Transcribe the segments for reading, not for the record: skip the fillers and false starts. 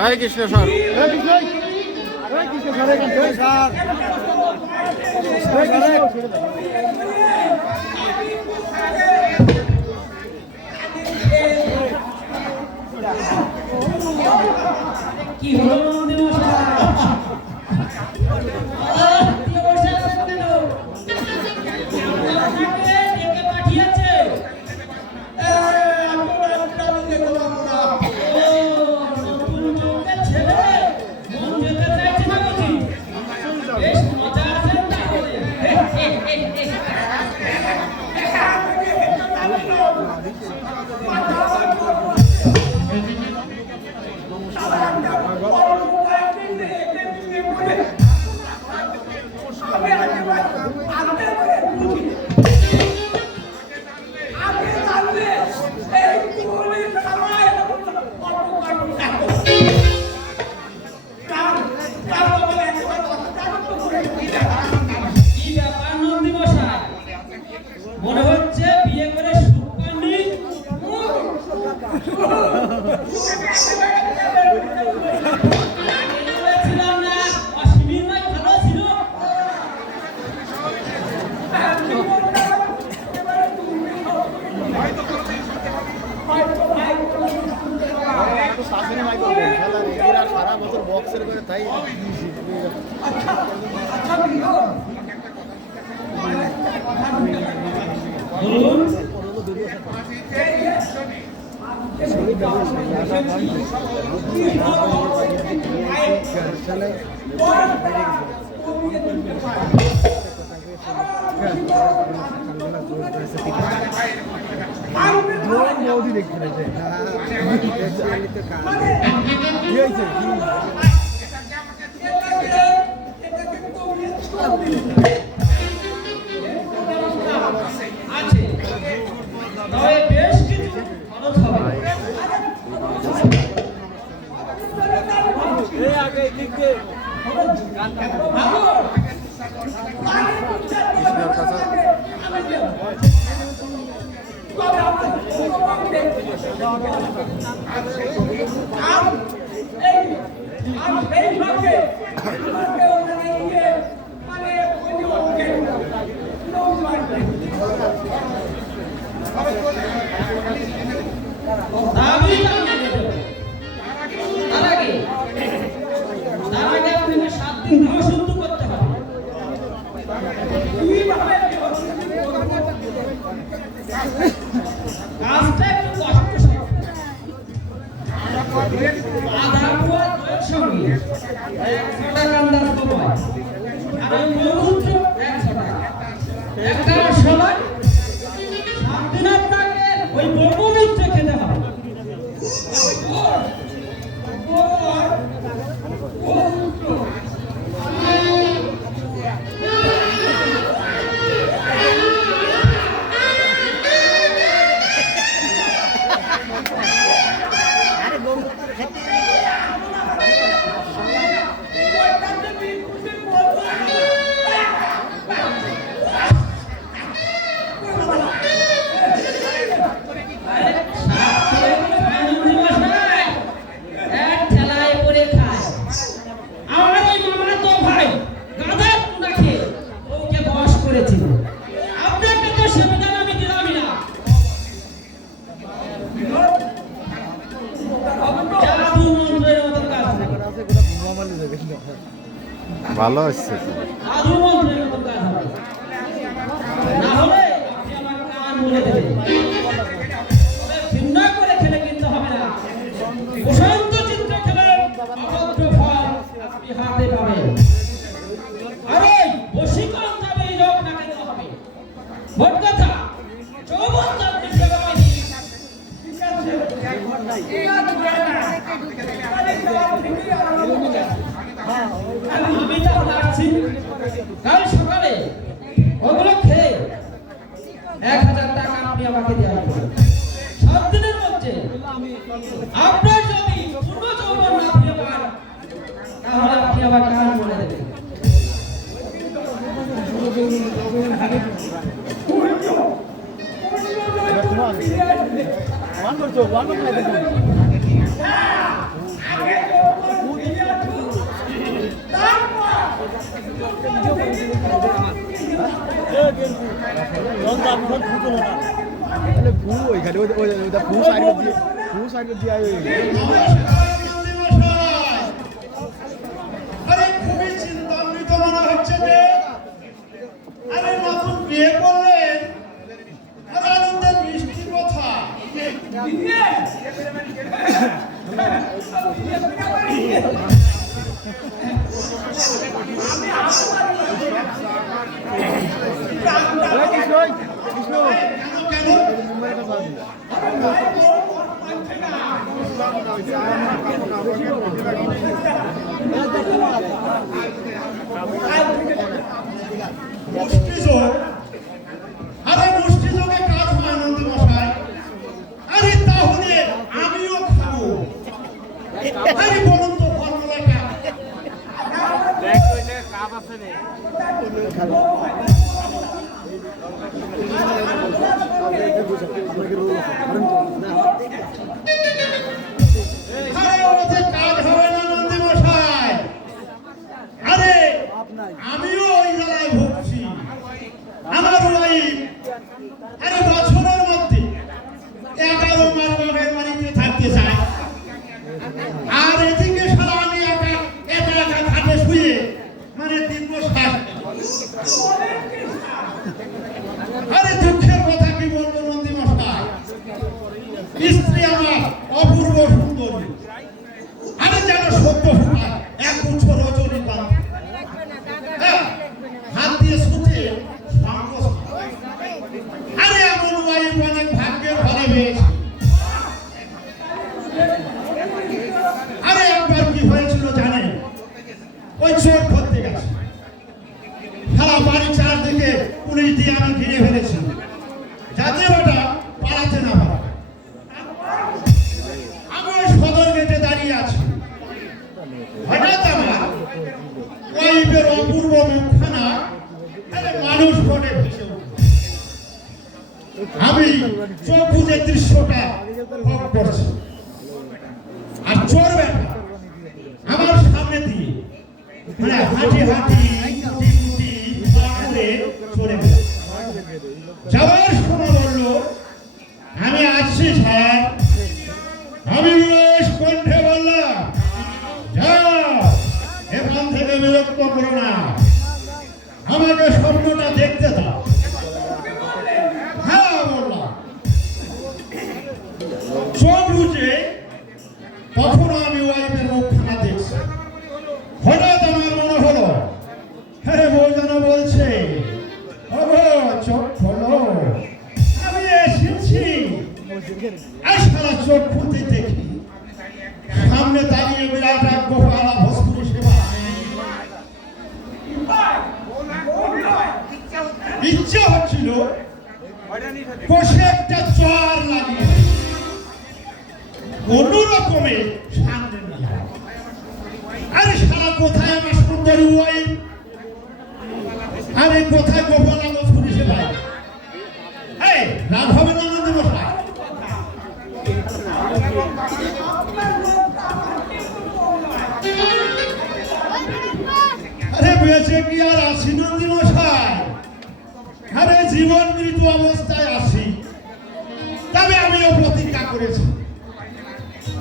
Hare Krishna sir. Hare Krishna. Hare Krishna sir. Hare Krishna. কি হলো নন্দিনী মনে হচ্ছে বিয়ে করে সুখ পাননি। বলেছিলাম না অশ্বিনীর ভাই ভালো ছিল। সারা বছর বক্সের করে তাই মোদি দেখতে রয়েছে আছে তবে বেশ কিছু খরচ হবে। কৃষ্ণের কাছে আপনাকে 7 দিন শুদ্ধ করতে হবে। কাজটা একটু কষ্টসাধ্য। আধা পোয়া দইয়ের সঙ্গে 100 টাকা আন্দাজ কমায়। আর ওই মৌমূত্র 100 টাকা। একটা সময় 7 দিন আপনাকে ওই মৌমূত্র খেতে হবে। ভালো হচ্ছে কাল সকালে ওগুলো খেয়ে 1000 টাকা আপনি আমাকে দেওয়া হচ্ছে আপনার যদি পূর্ণ যৌবন না ফিরে পান তাহলে আপনি আবার কাজ করে দেবেন। ওয়ান করছো ওয়ান করছো ভু ওইখানে ওইটা ভু সাইড দিয়ে আরে খুবই চিন্তান্বিত মনে হচ্ছে যে আরে নতুন বিয়ে করলেন আর আনন্দের মিষ্টি কথা কৃষ্ণ কৃষ্ণ কেন মুষ্টিযোগ আরে মুষ্টিযোগে কাজ হয় আনন্দ মশাই আরে তাহলে আমিও খাবো আরে বলুন তো ফর্মুলাটা আরে ওতে কাজ হবে না নন্দী মশাই আরে আমিও ওই জ্বালায় ভুগছি আমার ওয়াইফ আরে বছরের মধ্যে 11 মাস বাপের বাড়িতে থাকতে চায় আর এদিকে সারা আমি একা ঘাটে শুয়ে মানে দীর্ঘ শ্বাস আরে দুঃখের কথা কি বলবো নন্দী মশাই স্ত্রী আমার অপূর্ব সুন্দরী আরে যেন সত্য ফুটা এক গুচ্ছ রজনী পান হাত দিয়ে ছুটে আরে এমন ওয়াইফ অনেক ভাগ্যের ফলে পেয়েছি আরে একবার কি হয়েছিল জানেন ওই চোর ধরতে গেছে সারা বাড়ি চারদিকে পুলিশ দিয়ে আমি ঘিরে ফেলেছি যাতে ওটা পালাতে না পারে আমি ওই সদর গেটে দাঁড়িয়ে আছি হঠাৎ আমার ওয়াইফের অপূর্ব মুখখানা মানুষ ফোনে ভেসে উঠল আমি চোখ বুঝে দৃশ্যটা ভোগ করছি আর চোর বেটা আমার সামনে দিয়ে মানে হাঁটি হাঁটি করে চলে গেল যাওয়ার সময় বলল আমি আসছি স্যার আমি কণ্ঠে বললাম যাও এখান থেকে বিরক্ত করো না আমাকে স্বপ্নটা দেখতে দাও হ্যাঁ বললাম চোখ বুঝে তখনও আমি ওয়াইফের মুখখানা দেখছি হঠাৎ আমার মনে হলো হ্যাঁ বউ যেন বলছে চোখ খোলো আমি এসেছি আর সারা চোখ খুলতে দেখি সামনে দাঁড়িয়ে বিরাট এক গোপালা ভস্তুরি সেবা ইচ্ছা হচ্ছিল কষে একটা চর লাগিয়ে কোন রকমে সামনে নিয়ে আরে সারা কোথায় আমার সুন্দরী ওয়াইফ আরে কোথায় গোপালা ভস্তুরি সেবা এই রাগ হবে না নন্দী মশাই আরে বেঁচে কি আর আসি নন্দী মশাই আরে জীবন মৃত্যু অবস্থায় আসি তবে আমিও প্রতিজ্ঞা করেছি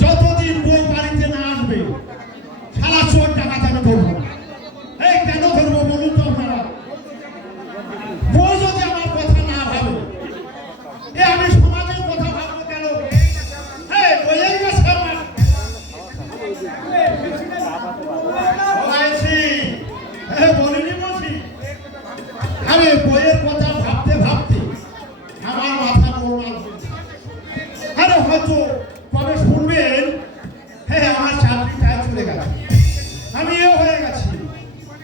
যতদিন বউ বাড়িতে না আসবে সারা চোর টাকা আমি ধরবো না এই কেন ধরবো বলুন তো আপনারা বউ যদি আমার কথা না ভাবে আমি সমাজের কথা ভাববো কেন বইয়ের কাছে আমার বলিনি বলছি আমি বইয়ের কথা ভাবতে ভাবতে আমার মাথা গোলমাল হয়েছে আরে হয়তো কবে শুনবেন আমার চাকরিটা চলে গেছে আমি এ হয়ে গেছি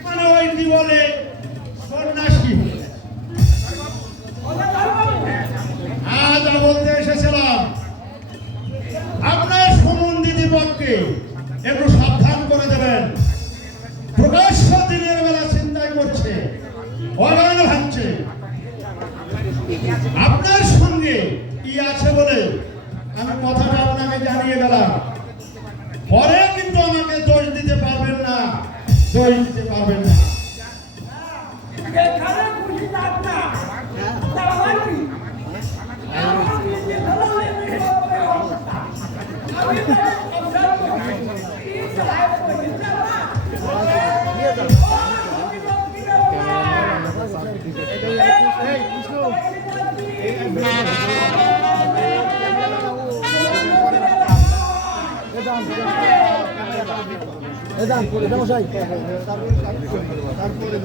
মানে ওই কি বলে সন্ন্যাসী হয়ে গেছে আজ বলতে এসেছিলাম যুবককে একটু সাবধান করে দেবেন। প্রকাশ্য দিনের বেলা চিন্তাই করছে, অগাধ ভাবছে। আপনার সঙ্গে কি আছে বলে আমি কথাটা আপনাকে জানিয়ে গেলাম। পরে কিন্তু আমাকে দোষ দিতে পারবেন না, দোষ দিতে পারবেন না। এটা মশাই তারপরে